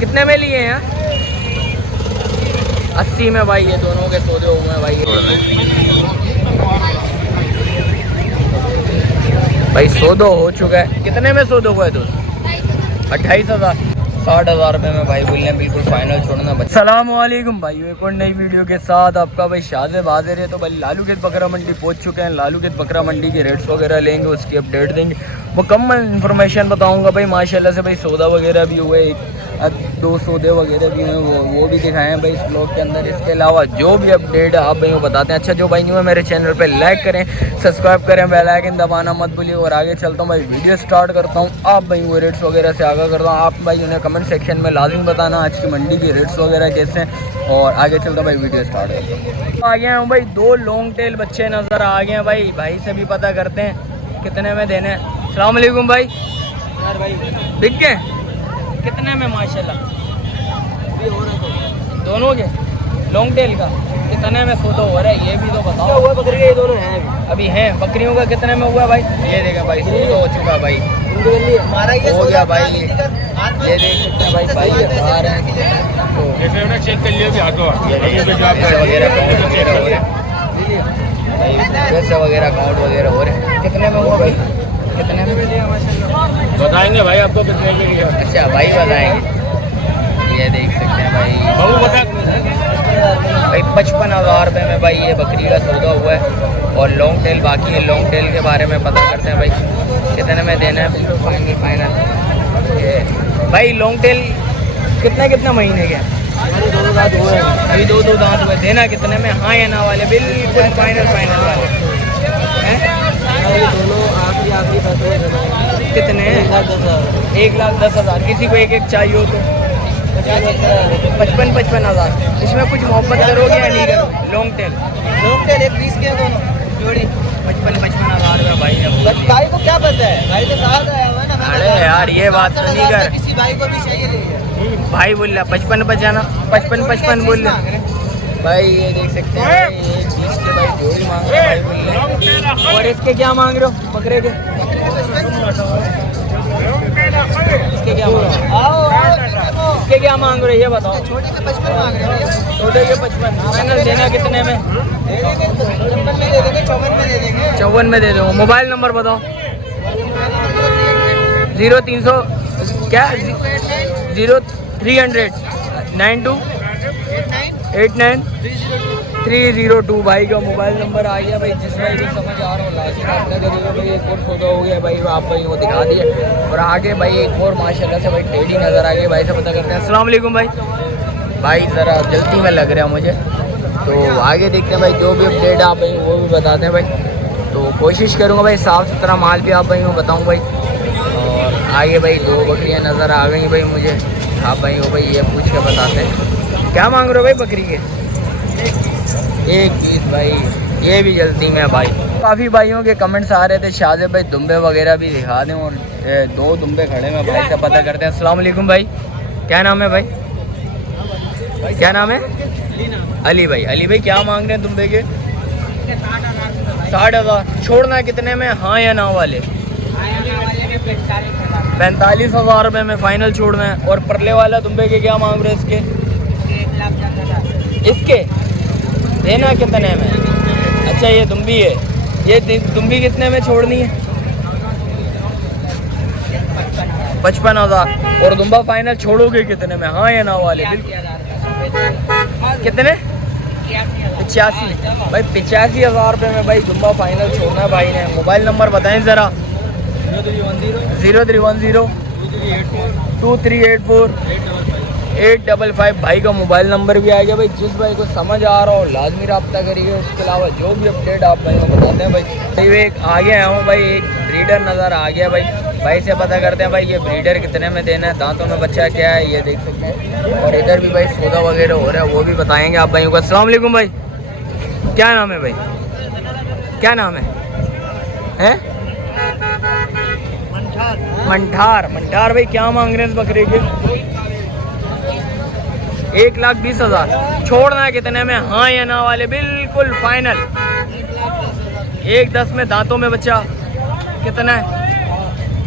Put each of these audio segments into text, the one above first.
कितने में लिए हैं? 80 में भाई। ये दोनों के सौदे हुए हैं भाई। भाई सौदा हो चुका है। कितने में सौदा हुआ है दोस्त? 28,000। 60,000 रुपये में भाई बोलने बिल्कुल फाइनल छोड़ना भाई। सलामुअलैकुम भाई, एक और नई वीडियो के साथ आपका भाई शाज़ेब हाज़िर है। तो भाई लालू खेत बकरा मंडी पहुंच चुके हैं। लालू खेत बकरा मंडी के रेट्स वगैरह लेंगे, उसकी अपडेट देंगे, मुकम्मल इन्फॉर्मेशन बताऊंगा भाई। माशाल्लाह से भाई सौदा वगैरह भी हुए, 2 सौदे वगैरह भी हैं, वो भी दिखाए हैं भाई इस ब्लॉग के अंदर। इसके अलावा जो भी अपडेट है आप भाई को बताते हैं। अच्छा जो भाई न्यू है मेरे चैनल पे लाइक करें, सब्सक्राइब करें, बेल आइकन दबाना मत भूलिए। और आगे चलता हूँ भाई, वीडियो स्टार्ट करता हूँ। आप भाई वो रेट्स वगैरह से आगाह करता हूँ। आप भाई उन्हें कमेंट सेक्शन में लाजिम बताना आज की मंडी की रेट्स वगैरह कैसे हैं। और आगे चलता हूँ भाई, वीडियो स्टार्ट करता हूँ। आ गए हैं भाई, 2 लॉन्ग टेल बच्चे नज़र आ गए हैं भाई। भाई से भी पता करते हैं कितने में देने हैं। अस्सलाम वालेकुम भाई। यार भाई बिक गए कितने में? माशाल्लाह दोनों के लॉन्ग टेल का कितने में सौदा हो रहा है ये भी तो बताओ। हुआ बकरी ये दोनों हैं अभी हैं। बकरियों का कितने में हुआ भाई? ये देखा भाई सौदा हो चुका भाई, हमारा ये हो गया भाई। ये देख सकते हैं भाई, भाई बाहर है तो चेक कर लियो भी हाथों पैसे वगैरह काउंट वगैरह हो रहे हैं। कितने में हुआ भाई? कितने में बताएंगे भाई आपको कितने में लिया? अच्छा भाई बताएंगे। ये देख सकते हैं भाई 55,000 रुपये में भाई ये बकरी का सौदा हुआ है। और लॉन्ग टेल बाकी है, लॉन्ग टेल के बारे में पता करते हैं भाई कितने में देना है। बिल्कुल फाइनल भाई। लॉन्ग टेल कितना महीने के? अभी 2 दांत हुए। अभी 2 दांत हुए। देना कितने में? हाँ या ना वाले? बिल्कुल फाइनल वाले हैं दोनों। आखिरी कितने? 1,10,000। किसी को एक चाहिए हो तो 55,000। इसमें कुछ मोहब्बत करोगे या नहीं करो? लॉन्ग टेल एक 20 के दोनों जोड़ी 55,000 रुपये भाई। भाई को क्या पता है? भाई तो साथ आया हुआ ना। अरे यार ये बात तो नहीं कर, किसी भाई को भी चाहिए भाई बोल रहा 55 बोल रहा भाई। ये देख सकते हैं 20 के भाई जोड़ी मांग रहे हैं भाई बोल रहे। और इसके क्या मांग रहे हो बकरे के? इसके क्या मांग रहे हो? इसके क्या मांग रहे हो ये बताओ। छोटे के 55 मांग रहे हो। छोटे के 55 फाइनल देना कितने में? 54 में दे देंगे। 54 में दे दो। मोबाइल नंबर बताओ। 0300 क्या 0300 92 89 302 भाई का मोबाइल नंबर आ गया भाई। जिस भाई भी समझ आ रहा हो लास्ट आपका करिएगा भाई। एक और सौदा हो गया भाई, आप भाई को दिखा दिया। और आगे भाई एक और माशाल्लाह से भाई टेडी नज़र आ गई। भाई से पता करते हैं। अस्सलाम वालेकुम भाई। भाई ज़रा जल्दी में लग रहा है मुझे, तो आगे देखते हैं भाई जो भी अपडेट आप भाई वो भी बताते हैं भाई। तो कोशिश करूँगा भाई साफ़ सुथरा माल भी आप भाई को बताऊँ भाई। और आगे भाई 2 बकरियाँ नज़र आ गई भाई मुझे। आप भाई हो भाई ये पूछ के बताते हैं क्या मांग रहे हो भाई बकरी के? 1 भाई। ये भी जल्दी में भाई। काफ़ी भाइयों के कमेंट्स आ रहे थे शाज़ेब भाई दुम्बे वगैरह भी दिखा दें। और 2 दुम्बे खड़े हैं भाई से पता करते हैं। अस्सलाम वालेकुम भाई। क्या नाम है भाई? क्या नाम है? अली भाई। अली भाई क्या मांग रहे हैं दुम्बे के? 60,000। छोड़ना कितने में? हाँ या ना वाले? 45,000 रुपये में फाइनल छोड़ना है। और परले वाला दुम्बे के क्या मांग रहे हैं इसके? इसके देना कितने में? अच्छा ये दुम्बी है। ये दुम्बी कितने में छोड़नी है? 55,000। और दुम्बा फाइनल छोड़ोगे कितने में? हाँ या ना वाले? कितने? 85 भाई। 85,000 रुपये में भाई दुम्बा फाइनल छोड़ना है भाई ने। मोबाइल नंबर बताएं ज़रा। 0310 2384 855 भाई का मोबाइल नंबर भी आ गया भाई। जिस भाई को समझ आ रहा हो लाजमी रब्ता करिए। उसके अलावा जो भी अपडेट आप भाई को बताते हैं भाई। एक आगे आया हूँ भाई, एक ब्रीडर नज़र आ गया भाई। भाई से पता करते हैं भाई ये ब्रीडर कितने में देना है, दांतों में बच्चा क्या है ये देख सकते हैं। और इधर भी भाई सौदा वगैरह हो रहा है वो भी बताएंगे आप भाइयों को। अस्सलाम वालेकुम भाई। क्या नाम है भाई? क्या नाम है? मंठार भाई। क्या मांग रहे हैं इस बकरे के? 1,20,000। छोड़ना है कितने में? हाँ या ना वाले? बिल्कुल फाइनल। 1,10 में दांतों में बच्चा कितना है?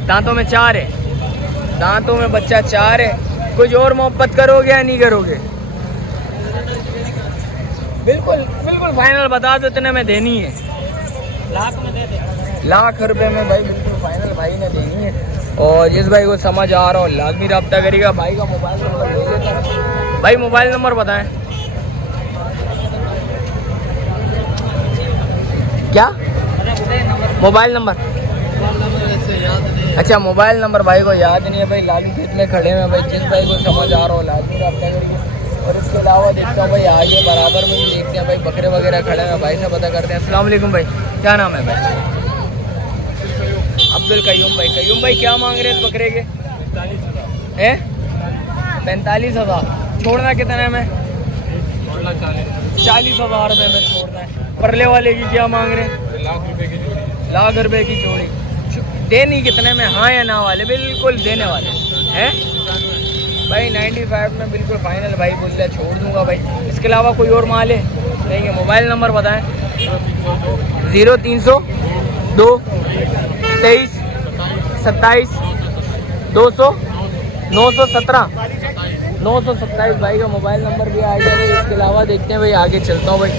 दांतों में 4 है। दांतों में बच्चा 4 है। कुछ और मोहब्बत करोगे या नहीं करोगे? बिल्कुल बिल्कुल फाइनल बता दो, इतने में देनी है। लाख में दे दे। लाख रुपए में भाई बिल्कुल फाइनल भाई ने देनी है। और जिस भाई को समझ आ रहा हो लाजमी रब्ता करेगा। भाई का मोबाइल नंबर दे देता हूं। भाई मोबाइल नंबर बताएं। क्या मोबाइल नंबर? अच्छा मोबाइल नंबर भाई को याद नहीं है। भाई लाजमी खेत में खड़े हैं भाई, जिस भाई को समझ आ रहा हो लाजमी रब्ता करेंगे। और इसके अलावा देखता हूँ भाई आगे बराबर में भी देखते हैं भाई बकरे वगैरह खड़े हैं। भाई से पता करते हैं। अस्सलाम वालेकुम भाई, क्या नाम है भाई? अब्दुल कयूम भाई। कयूम भाई क्या मांग रहे हैं इस बकरे के? 45,000। छोड़ना कितने में? 40,000 रुपये में छोड़ना है। परले वाले की क्या मांग रहे हैं? लाख रुपए की जोड़ी। देनी कितने में? हाँ या ना वाले? बिल्कुल देने वाले हैं भाई। 95 में बिल्कुल फाइनल भाई बोल रहे छोड़ दूंगा भाई। इसके अलावा कोई और माल है? नहीं है। मोबाइल नंबर बताएं। 0302 23 27 200 917 927 भाई का मोबाइल नंबर भी आ गया भाई। इसके अलावा देखते हैं भाई आगे चलता हूँ भाई।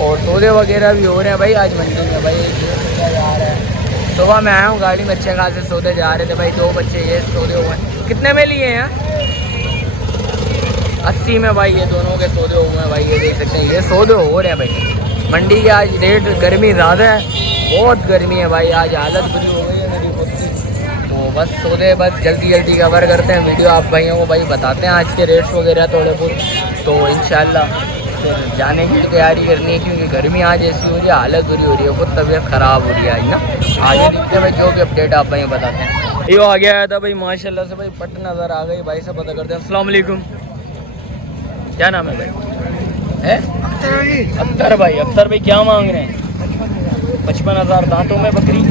और सौदे वगैरह भी हो रहे हैं भाई आज मंडी में भाई। जा रहा है सुबह मैं आया हूँ गाड़ी में, अच्छे खासे सौदे जा रहे थे भाई। 2 बच्चे ये सौदे हुए हैं। कितने में लिए हैं? 80 में भाई ये दोनों के सौदे हुए हैं भाई। ये देख सकते हैं ये सौदे हो रहे हैं भाई मंडी के। आज रेट गर्मी ज़्यादा है, बहुत गर्मी है भाई। आज हालत बुरी हो गई है मेरी खुद की। तो बस सौदे बस जल्दी जल्दी कवर करते हैं। वीडियो आप भाइयों को भाई बताते हैं आज के रेट्स वगैरह थोड़े बहुत। तो इंशाल्लाह फिर जाने की तैयारी करनी है क्योंकि गर्मी आज ऐसी हो रही है, हालत बुरी हो रही है, खुद तबीयत ख़राब हो रही है आज ना। आगे देखते हैं भाई जो भी अपडेट आप भाई बताते हैं। ये आ गया था भाई माशाल्लाह से भाई। पट नज़र आ गई भाई से पता करते हैं। अस्सलाम वालेकुम, क्या नाम है भाई? है अख्तर भाई। अख्तर भाई क्या मांग रहे हैं? 55,000। दांतों में बकरी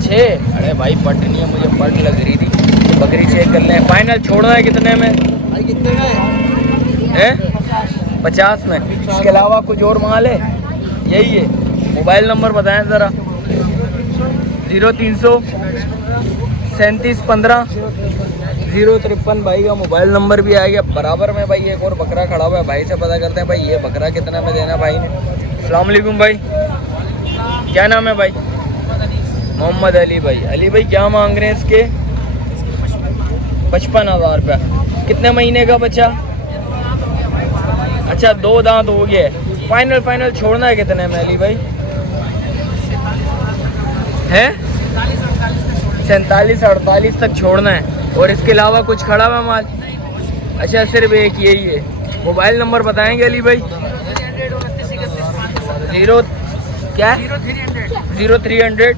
6। अरे भाई पट नहीं है, मुझे पट लग रही थी। बकरी चेक कर लें। फाइनल छोड़ना है कितने में? भाई कितने में है? 50 में। इसके अलावा कुछ और माल है? यही है। मोबाइल नंबर बताएं ज़रा। 0300 37 15 053 भाई का मोबाइल नंबर भी आ गया। बराबर में भाई एक और बकरा खड़ा हुआ है। भाई से पता करते हैं भाई ये बकरा कितना में देना भाई ने। अस्सलाम वालेकुम भाई, क्या नाम है भाई? मोहम्मद अली भाई। अली भाई क्या मांग रहे हैं इसके? 55,000 रुपये। कितने महीने का बच्चा? अच्छा 2 दांत हो गए। फाइनल छोड़ना है कितने में अली भाई? है 47-48 तक छोड़ना है। और इसके अलावा कुछ खड़ा हुआ माल? अच्छा सिर्फ एक यही है। मोबाइल नंबर बताएंगे अली भाई? 0 क्या? 0300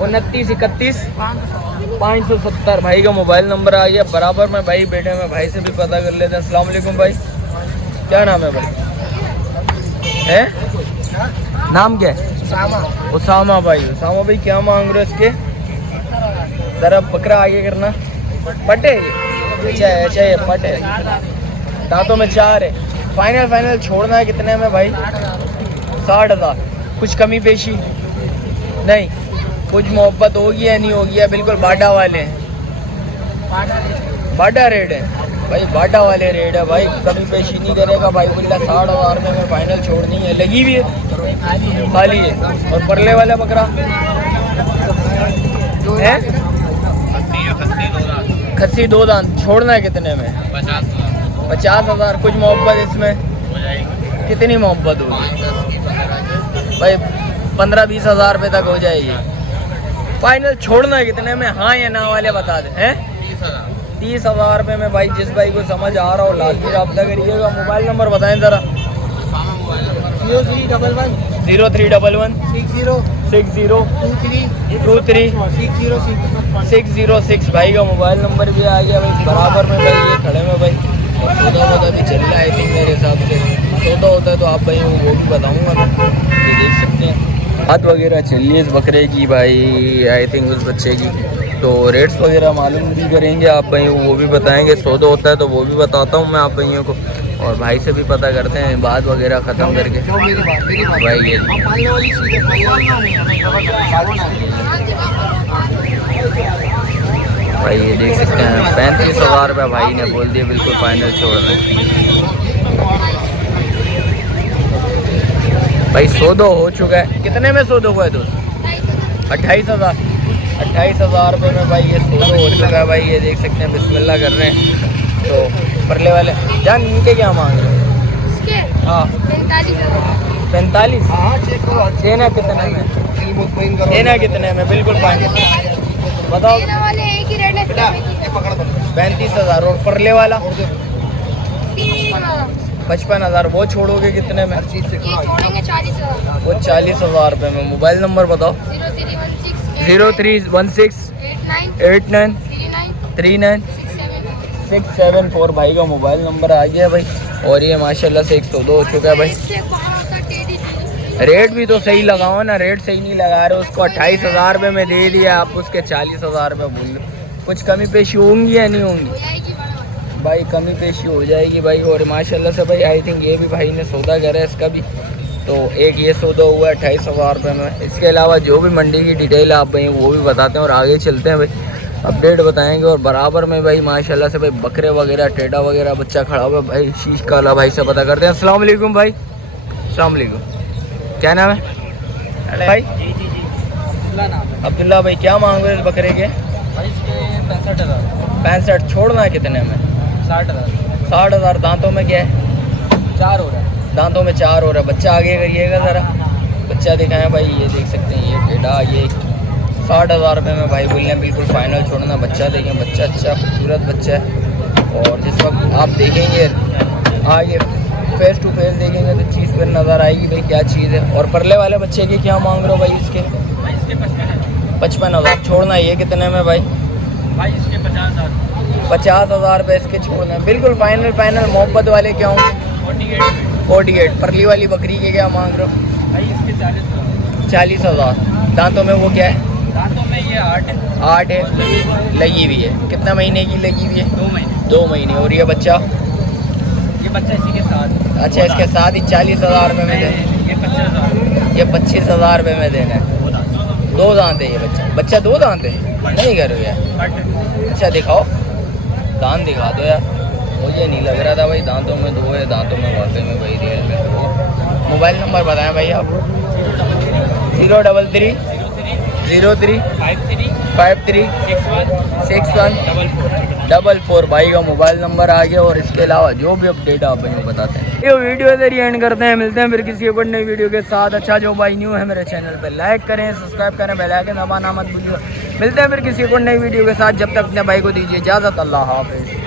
29 31 570 भाई का मोबाइल नंबर आ गया। बराबर में भाई बेटे में भाई से भी पता कर लेते हैं। अस्सलाम वालेकुम भाई, क्या नाम है भाई? है नाम क्या है? उसामा भाई। उसामा भाई क्या मांग रहे हो इसके? ज़रा बकरा आगे करना। पट है अच्छा ये पट है। दांतों में 4 है। फाइनल छोड़ना है कितने में भाई? 60,000। कुछ कमी पेशी नहीं? कुछ मोहब्बत होगी या नहीं होगी? या बिल्कुल बाटा वाले हैं? बाटा रेट है भाई, बाटा वाले रेट है भाई। कमी पेशी नहीं करेगा भाई। बोला 60,000 में फाइनल छोड़नी है। लगी भी है खाली है। और परले वाला बकरा है? खस्सी 2 दांत। छोड़ना है कितने में? 50,000। कुछ मोहब्बत इसमें? कितनी मोहब्बत होगी भाई? 15-20 हज़ार रुपये तक हो जाएगी। फाइनल छोड़ना है कितने में? हाँ या ना वाले बता दें। हैं 30,000 रुपये में भाई। जिस भाई को समझ आ रहा हो लाजमी रब्ता करिएगा। मोबाइल नंबर बताएं ज़रा। 0311 60 23 606 भाई का मोबाइल नंबर भी आ गया भाई। बराबर में भाई ये खड़े में भाई। और सौदा भी चल रहा है आई थिंक मेरे हिसाब से। सौदा होता है तो आप भाई वो भी बताऊँगा मैं। ये देख सकते हैं बात वगैरह चल रही है इस बकरे की भाई। आई थिंक उस बच्चे की तो रेट्स वगैरह मालूम भी करेंगे आप भाई, वो भी बताएंगे। सौदा होता है तो वो भी बताता हूँ मैं आप भाइयों को। और भाई से भी पता करते हैं बात वगैरह ख़त्म करके भाई। ये भाई ये देख सकते हैं 35,000 रुपये भाई ने बोल दिया, बिल्कुल फाइनल छोड़ रहे हैं भाई। सौदा हो चुका है, कितने में सौदा हुआ है दोस्त? 28,000। 28,000 रुपये में भाई ये सौदा हो चुका है भाई। ये देख सकते हैं बिस्मिल्लाह कर रहे हैं। तो परले वाले जान इनके क्या मांग रहे हैं? हाँ 45। देना कितने में? देना कितने में? बिल्कुल फाइनल बताओ। 35,000। और परले वाला 55,000। वो छोड़ोगे कितने में? वो 40,000 रुपये में। मोबाइल नंबर बताओ। 0316893967 भाई का मोबाइल नंबर आ गया भाई। और ये माशाल्लाह से 102 हो चुका है भाई। रेट भी तो सही लगाओ ना, रेट सही नहीं लगा रहे। उसको 28,000 रुपये में दे दिया, आप उसके 40,000 रुपये बोल लो। कुछ कमी पेशी होंगी या नहीं होंगी भाई? कमी पेशी हो जाएगी भाई। और माशाल्लाह से भाई आई थिंक ये भी भाई ने सौदा करा है इसका भी। तो एक ये सौदा हुआ है 28,000 रुपये में। इसके अलावा जो भी मंडी की डिटेल आप भाई वो भी बताते हैं और आगे चलते हैं भाई, अपडेट बताएंगे। और बराबर में भाई माशाल्लाह से भाई बकरे वगैरह टेढ़ा वगैरह बच्चा खड़ा हुआ भाई। शीश काला भाई से पता करते हैं। अस्सलाम वालेकुम भाई। अस्सलाम वालेकुम। क्या नाम है भाई? अब्दुल्ला भाई। क्या मांग रहे बकरे के? 65। छोड़ना है कितने में? 60,000। दांतों में क्या है? 4 हो रहा है। दांतों में 4 हो रहा है। बच्चा आगे करिएगा ज़रा, बच्चा दिखाएं भाई। ये देख सकते हैं ये टेढ़ा, ये 60,000 रुपये में भाई बोल रहे हैं, बिल्कुल फाइनल छोड़ना। बच्चा देखें, बच्चा अच्छा खूबसूरत बच्चा है। और जिस वक्त आप देखेंगे आगे फेस टू फेस देखेंगे तो चीज़ फिर नज़र आएगी भाई क्या चीज़ है। और परले वाले बच्चे की क्या मांग रहे हो भाई? इसके 55,000। छोड़ना ये कितने में भाई? इसके 50,000 रुपये इसके छोड़ना है। बिल्कुल फाइनल मोहब्बत वाले क्या होंगे? 48। परली वाली बकरी के क्या मांग रहे हो? भाई इसके 40,000। दांतों में वो क्या है? दांतों में ये 8 है। 8 है। लगी हुई है। कितना महीने की लगी हुई है? 2 महीने। 2 महीने। और ये बच्चा? ये बच्चा इसी के साथ। अच्छा इसके साथ ही 40,000 रुपये में देना? ये 25,000। ये 25,000 रुपये में देना है। 2 दांत है ये बच्चा 2 दांत है? नहीं करो यार। अच्छा दिखाओ, दांत दिखा दो यार। मुझे नहीं लग रहा था भाई दांतों में 2 है। दांतों में वाकई में भाई रियल में 2। मोबाइल नंबर बताएं भाई आप। 033 03 53 6144 भाई का मोबाइल नंबर आ गया। और इसके अलावा जो भी अपडेट आप भाई को बताते हैं। ये वीडियो इधर ही एंड करते हैं। मिलते हैं फिर किसी और नई वीडियो के साथ। अच्छा जो भाई न्यू है मेरे चैनल पे लाइक करें, सब्सक्राइब करें, बेल आइकन दबाना मत भूलिए। मिलते हैं फिर किसी और नई वीडियो के साथ। जब तक अपने भाई को दीजिए इजाज़त। अल्लाह हाफ़िज़।